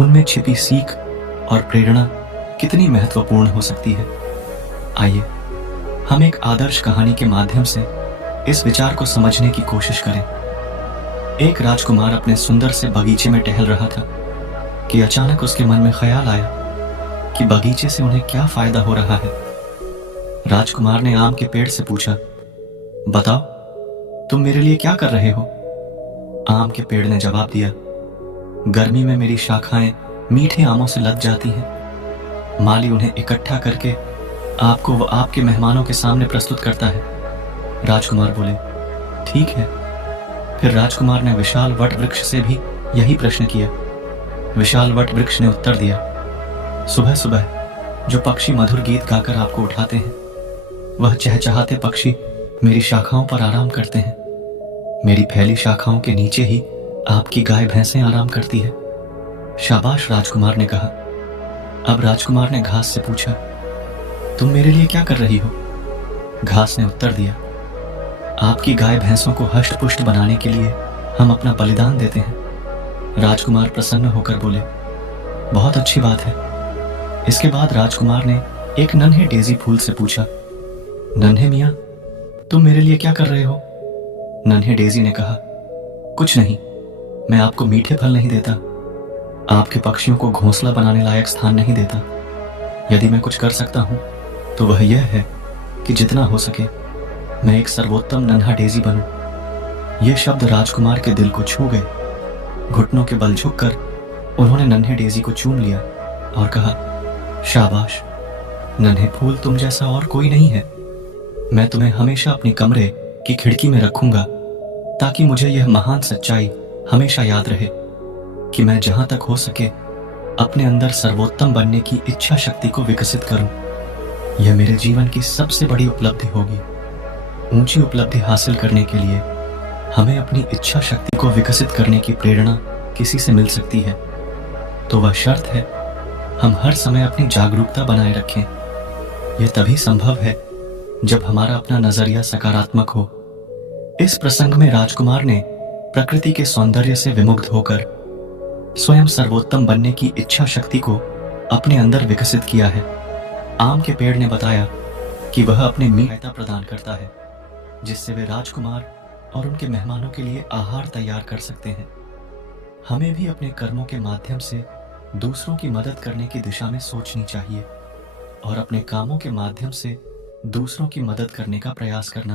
उनमें छिपी सीख और प्रेरणा कितनी महत्वपूर्ण हो सकती है। आइए हम एक आदर्श कहानी के माध्यम से इस विचार को समझने की कोशिश करें। एक राजकुमार अपने सुंदर से बगीचे में टहल रहा था कि अचानक उसके मन में ख्याल आया कि बगीचे से उन्हें क्या फायदा हो रहा है। राजकुमार ने आम के पेड़ से पूछा, बताओ तुम मेरे लिए क्या कर रहे हो? आम के पेड़ ने जवाब दिया, गर्मी में मेरी शाखाएं मीठे आमों से लद जाती हैं। माली उन्हें इकट्ठा करके आपको व आपके मेहमानों के सामने प्रस्तुत करता है। राजकुमार बोले, ठीक है। फिर राजकुमार ने विशाल वट वृक्ष से भी यही प्रश्न किया। विशाल वट वृक्ष ने उत्तर दिया, सुबह सुबह जो पक्षी मधुर गीत गाकर आपको उठाते हैं, वह चहचहाते पक्षी मेरी शाखाओं पर आराम करते हैं। मेरी फैली शाखाओं के नीचे ही आपकी गाय भैंसें आराम करती है। शाबाश, राजकुमार ने कहा। अब राजकुमार ने घास से पूछा, तुम मेरे लिए क्या कर रही हो? घास ने उत्तर दिया, आपकी गाय भैंसों को हष्ट पुष्ट बनाने के लिए हम अपना बलिदान देते हैं। राजकुमार प्रसन्न होकर बोले, बहुत अच्छी बात है। इसके बाद राजकुमार ने एक नन्हे डेजी फूल से पूछा, नन्हे मियाँ, तुम मेरे लिए क्या कर रहे हो? नन्हे डेजी ने कहा, कुछ नहीं, मैं आपको मीठे फल नहीं देता, आपके पक्षियों को घोंसला बनाने लायक स्थान नहीं देता। यदि मैं कुछ कर सकता हूं तो वह यह है कि जितना हो सके मैं एक सर्वोत्तम नन्हा डेजी बनूं। यह शब्द राजकुमार के दिल को छू गए। घुटनों के बल झुककर उन्होंने नन्हे डेजी को चूम लिया और कहा, शाबाश नन्हे फूल, तुम जैसा और कोई नहीं है। मैं तुम्हें हमेशा अपनी कमरे की खिड़की में रखूंगा ताकि मुझे यह महान सच्चाई हमेशा याद रहे कि मैं जहां तक हो सके अपने अंदर सर्वोत्तम बनने की इच्छा शक्ति को विकसित करूं। यह मेरे जीवन की सबसे बड़ी उपलब्धि होगी। ऊंची उपलब्धि हासिल करने के लिए हमें अपनी इच्छा शक्ति को विकसित करने की प्रेरणा किसी से मिल सकती है, तो वह शर्त है हम हर समय अपनी जागरूकता बनाए रखें। यह तभी संभव है जब हमारा अपना नजरिया सकारात्मक हो। इस प्रसंग में राजकुमार ने प्रकृति के सौंदर्य से विमुग्ध होकर स्वयं सर्वोत्तम बनने की इच्छा शक्ति को अपने अंदर विकसित किया है। आम के पेड़ ने बताया कि वह अपने सहायता प्रदान करता है, जिससे वे राजकुमार और उनके मेहमानों के लिए आहार तैयार कर सकते हैं। हमें भी अपने कर्मों के माध्यम से दूसरों की मदद करने की दिशा में सोचनी चाहिए और अपने कामों के माध्यम से दूसरों की मदद करने का प्रयास करना चाहिए।